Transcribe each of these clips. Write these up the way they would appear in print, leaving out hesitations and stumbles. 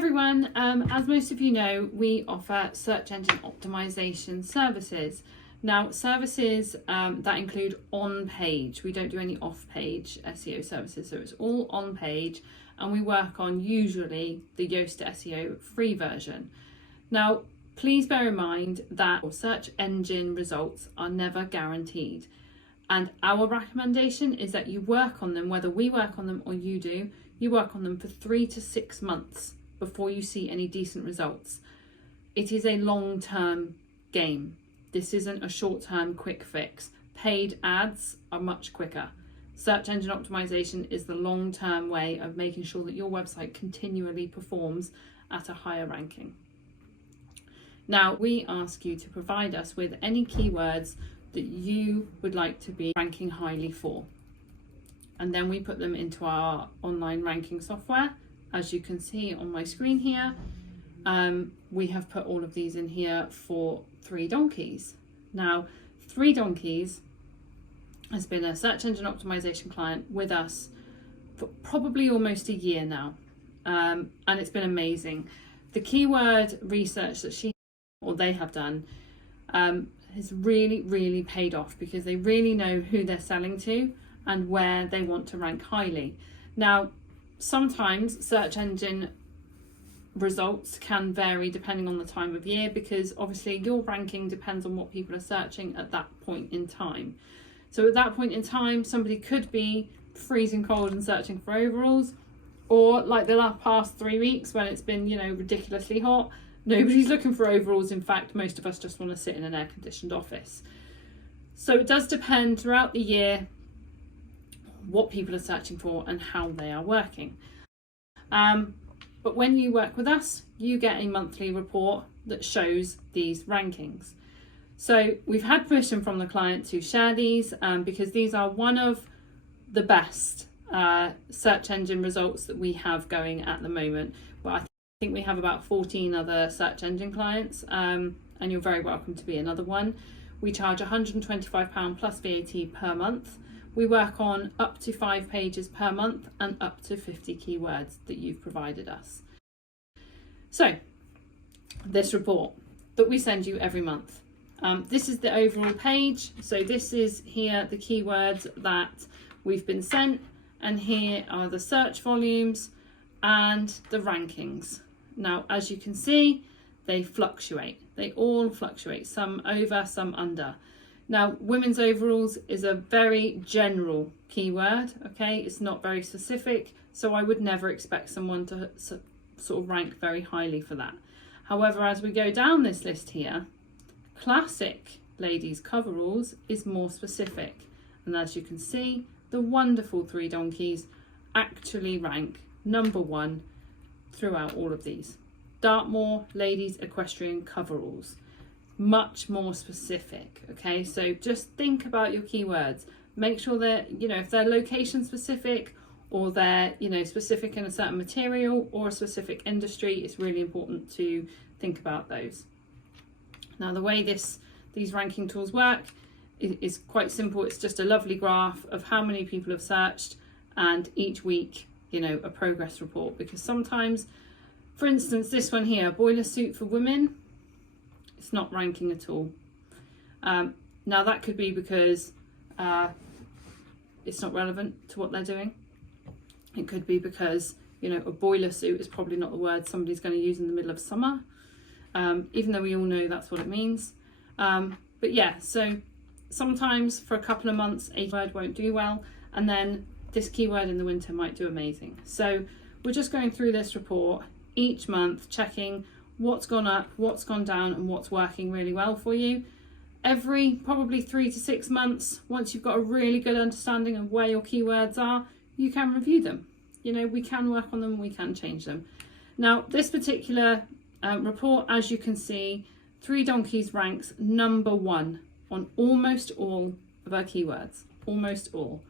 everyone, as most of you know, we offer search engine optimization services. Now, services that include on-page. We don't do any off-page SEO services, so it's all on-page, and we work on usually the Yoast SEO free version. Now, please bear in mind that search engine results are never guaranteed, and our recommendation is that you work on them, whether we work on them or you do, you work on them for 3 to 6 months before you see any decent results. It is a long-term game. This isn't a short-term quick fix. Paid ads are much quicker. Search engine optimization is the long-term way of making sure that your website continually performs at a higher ranking. Now, we ask you to provide us with any keywords that you would like to be ranking highly for. And then we put them into our online ranking software. As you can see on my screen here, we have put all of these in here for 3 Donkeys. Now, 3 Donkeys has been a search engine optimization client with us for probably almost a year now, and it's been amazing. The keyword research that they have done has really paid off, because they really know who they're selling to and where they want to rank highly. Now, sometimes search engine results can vary depending on the time of year, because obviously your ranking depends on what people are searching at that point in time. So at that point in time, somebody could be freezing cold and searching for overalls, or like the past 3 weeks when it's been, ridiculously hot, nobody's looking for overalls. In fact, most of us just want to sit in an air-conditioned office. So it does depend throughout the year what people are searching for and how they are working. But when you work with us, you get a monthly report that shows these rankings. So we've had permission from the client to share these because these are one of the best search engine results that we have going at the moment. But I think we have about 14 other search engine clients, and you're very welcome to be another one. We charge £125 plus VAT per month. We work on up to 5 pages per month and up to 50 keywords that you've provided us. So, this report that we send you every month. This is the overall page. So this is here the keywords that we've been sent, and here are the search volumes and the rankings. Now, as you can see, they fluctuate. They all fluctuate, some over, some under. Now, women's overalls is a very general keyword, okay? It's not very specific, so I would never expect someone to sort of rank very highly for that. However, as we go down this list here, classic ladies coveralls is more specific. And as you can see, the wonderful 3 Donkeys actually rank number 1 throughout all of these. Dartmoor ladies equestrian coveralls. Much more specific, okay? So just think about your keywords. Make sure that, if they're location specific, or they're, specific in a certain material or a specific industry, it's really important to think about those. Now, the way these ranking tools work is quite simple. It's just a lovely graph of how many people have searched, and each week, a progress report. Because sometimes, for instance, this one here, boiler suit for women, it's not ranking at all. Now that could be because it's not relevant to what they're doing. It could be because, a boiler suit is probably not the word somebody's going to use in the middle of summer, even though we all know that's what it means. But yeah, so sometimes for a couple of months, a word won't do well, and then this keyword in the winter might do amazing. So we're just going through this report each month, checking what's gone up, what's gone down, and what's working really well for you. Every probably 3 to 6 months, once you've got a really good understanding of where your keywords are, you can review them. We can work on them, we can change them. Now, this particular report, as you can see, 3 Donkeys ranks number 1 on almost all of our keywords, almost all.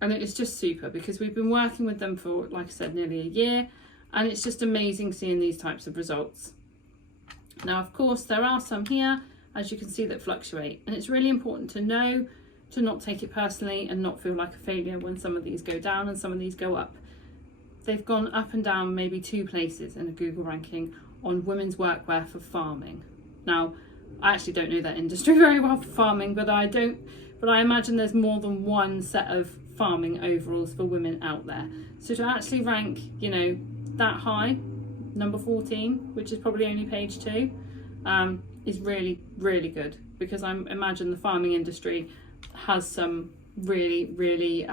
And it is just super, because we've been working with them for, like I said, nearly a year, and it's just amazing seeing these types of results. Now, of course, there are some here, as you can see, that fluctuate, and it's really important to know to not take it personally and not feel like a failure when some of these go down and some of these go up. they've gone up and down maybe 2 places in a Google ranking on women's workwear for farming. Now, I actually don't know that industry very well for farming, but I imagine there's more than one set of farming overalls for women out there. So to actually rank, you know, that high, number 14, which is probably only page 2, is really, really good, because I imagine the farming industry has some really, really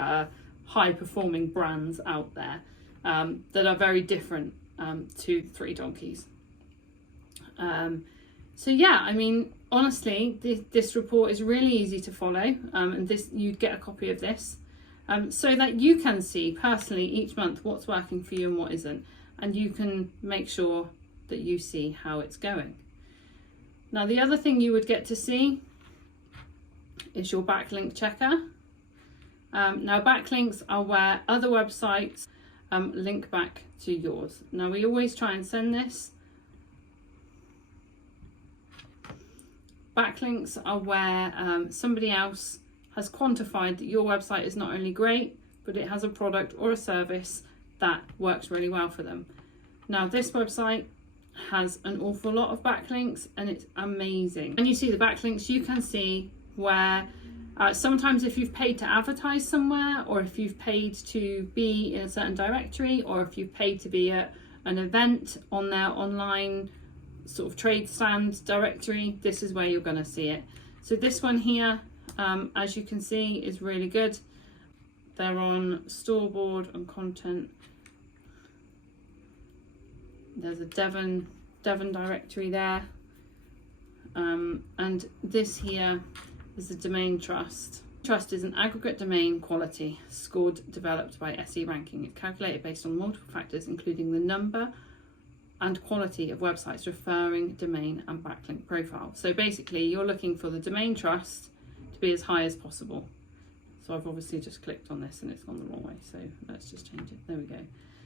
high performing brands out there that are very different to Three Donkeys. So yeah, I mean, honestly, this report is really easy to follow, and you'd get a copy of this so that you can see personally each month what's working for you and what isn't, and you can make sure that you see how it's going. Now, the other thing you would get to see is your backlink checker. Now, backlinks are where other websites link back to yours. Now, we always try and send this. Backlinks are where somebody else has quantified that your website is not only great, but it has a product or a service that works really well for them. Now, this website has an awful lot of backlinks, and it's amazing. When you see the backlinks, you can see where sometimes if you've paid to advertise somewhere, or if you've paid to be in a certain directory, or if you've paid to be at an event on their online sort of trade stand directory, this is where you're going to see it. So this one here, as you can see, is really good. They're on Storeboard and Content. There's a Devon directory there, and this here is the domain trust. Trust is an aggregate domain quality scored developed by SE ranking. It's calculated based on multiple factors, including the number and quality of websites referring domain and backlink profile. So basically, you're looking for the domain trust to be as high as possible. So I've obviously just clicked on this and it's gone the wrong way, so let's just change it. There we go.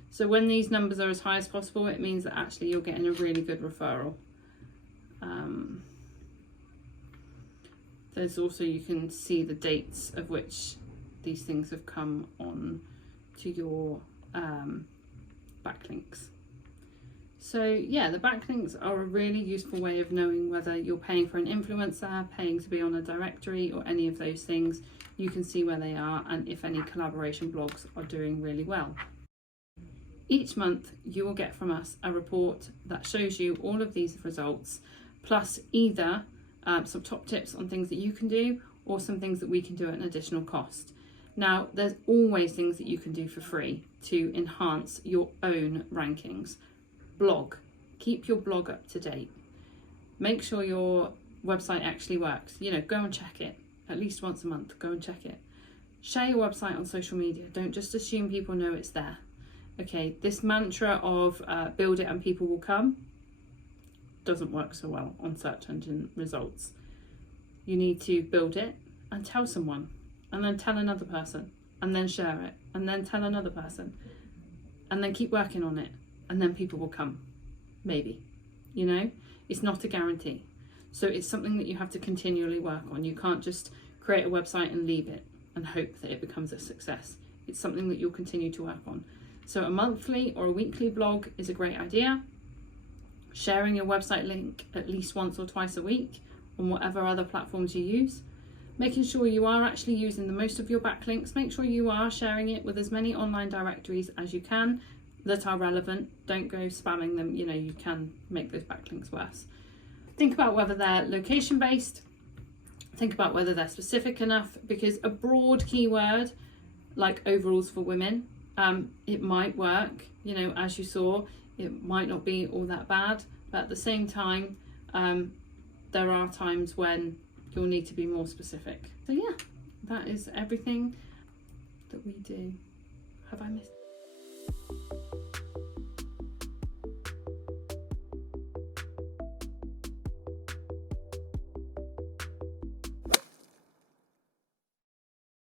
So when these numbers are as high as possible, it means that actually you're getting a really good referral. There's also, you can see the dates of which these things have come on to your backlinks. So yeah, the backlinks are a really useful way of knowing whether you're paying for an influencer, paying to be on a directory, or any of those things. You can see where they are and if any collaboration blogs are doing really well. Each month you will get from us a report that shows you all of these results, plus either some top tips on things that you can do, or some things that we can do at an additional cost. Now, there's always things that you can do for free to enhance your own rankings. Blog. Keep your blog up to date. Make sure your website actually works. You know, go and check it at least once a month. Go and check it. Share your website on social media. Don't just assume people know it's there. Okay, this mantra of build it and people will come doesn't work so well on search engine results. You need to build it and tell someone, and then tell another person, and then share it, and then tell another person, and then keep working on it, and then people will come. Maybe. You know, it's not a guarantee. So it's something that you have to continually work on. You can't just create a website and leave it and hope that it becomes a success. It's something that you'll continue to work on. So a monthly or a weekly blog is a great idea. Sharing your website link at least once or twice a week on whatever other platforms you use. Making sure you are actually using the most of your backlinks. Make sure you are sharing it with as many online directories as you can that are relevant. Don't go spamming them. You know, you can make those backlinks worse. Think about whether they're location based. Think about whether they're specific enough, because a broad keyword like overalls for women, it might work. You know, as you saw, it might not be all that bad, but at the same time, there are times when you'll need to be more specific. So yeah, that is everything that we do. Have I missed?